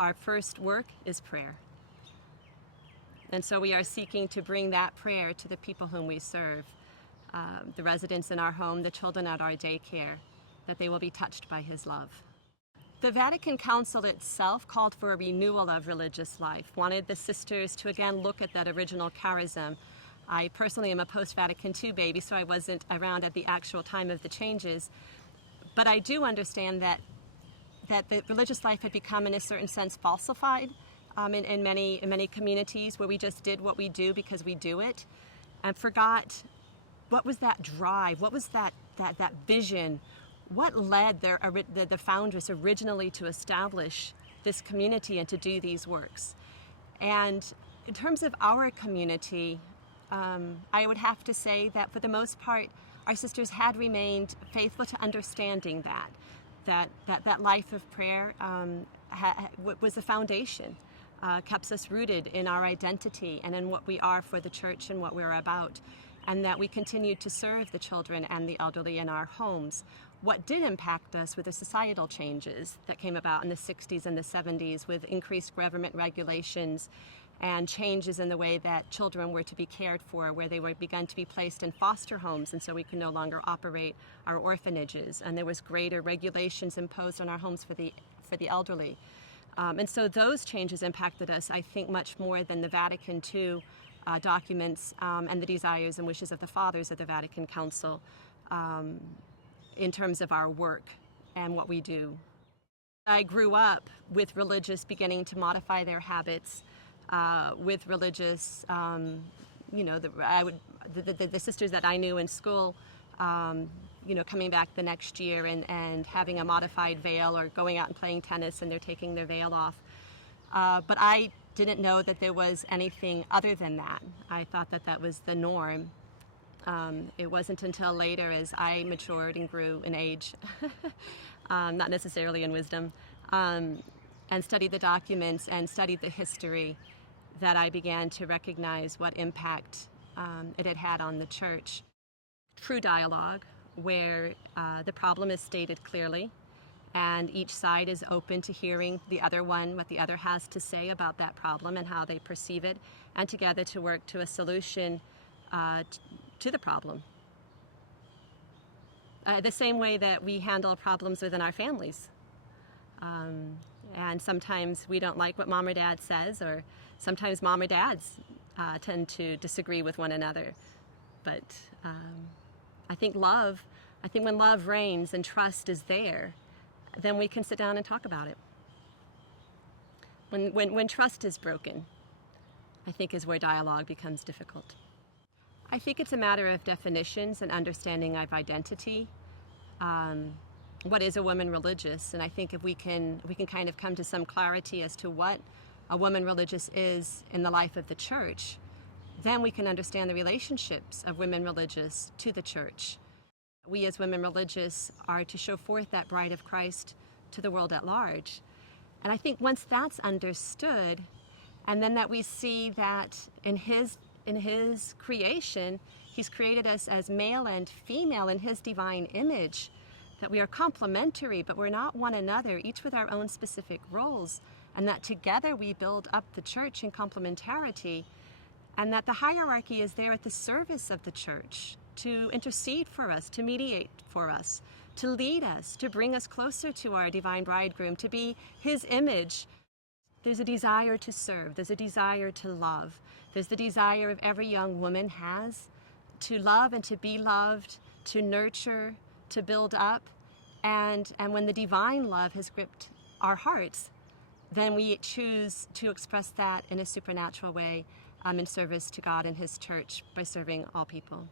our first work is prayer. And so we are seeking to bring that prayer to the people whom we serve, the residents in our home, the children at our daycare, that they will be touched by His love. The Vatican Council itself called for a renewal of religious life, wanted the sisters to again look at that original charism. I personally am a post-Vatican II baby, so I wasn't around at the actual time of the changes. But I do understand that the religious life had become, in a certain sense, falsified in many communities, where we just did what we do because we do it, and forgot what was that drive, what was that vision, what led the foundress originally to establish this community and to do these works. And in terms of our community, I would have to say that for the most part, our sisters had remained faithful to understanding that life of prayer was the foundation, keeps us rooted in our identity and in what we are for the church and what we're about, and that we continued to serve the children and the elderly in our homes. What did impact us were the societal changes that came about in the 60s and the 70s, with increased government regulations and changes in the way that children were to be cared for, where they were begun to be placed in foster homes, and so we could no longer operate our orphanages, and there was greater regulations imposed on our homes for the elderly. And so those changes impacted us, I think, much more than the Vatican II documents and the desires and wishes of the fathers of the Vatican Council in terms of our work and what we do. I grew up with religious beginning to modify their habits, with religious, the sisters that I knew in school, coming back the next year and having a modified veil, or going out and playing tennis and they're taking their veil off. But I didn't know that there was anything other than that. I thought that was the norm. It wasn't until later, as I matured and grew in age, not necessarily in wisdom, and studied the documents and studied the history, that I began to recognize what impact it had had on the church. True dialogue, where the problem is stated clearly, and each side is open to hearing the other one, what the other has to say about that problem and how they perceive it, and together to work to a solution to the problem. The same way that we handle problems within our families. And sometimes we don't like what mom or dad says, or sometimes mom or dads tend to disagree with one another. But I think when love reigns and trust is there, then we can sit down and talk about it. When trust is broken, I think is where dialogue becomes difficult. I think it's a matter of definitions and understanding of identity. What is a woman religious? And I think if we can kind of come to some clarity as to what a woman religious is in the life of the church, then we can understand the relationships of women religious to the church. We as women religious are to show forth that bride of Christ to the world at large. And I think once that's understood, and then that we see that in his creation, he's created us as male and female in his divine image, that we are complementary, but we're not one another, each with our own specific roles, and that together we build up the church in complementarity, and that the hierarchy is there at the service of the church to intercede for us, to mediate for us, to lead us, to bring us closer to our divine bridegroom, to be his image. There's a desire to serve, there's a desire to love, there's the desire of every young woman has to love and to be loved, to nurture, to build up, and when the divine love has gripped our hearts, then we choose to express that in a supernatural way in service to God and his church by serving all people.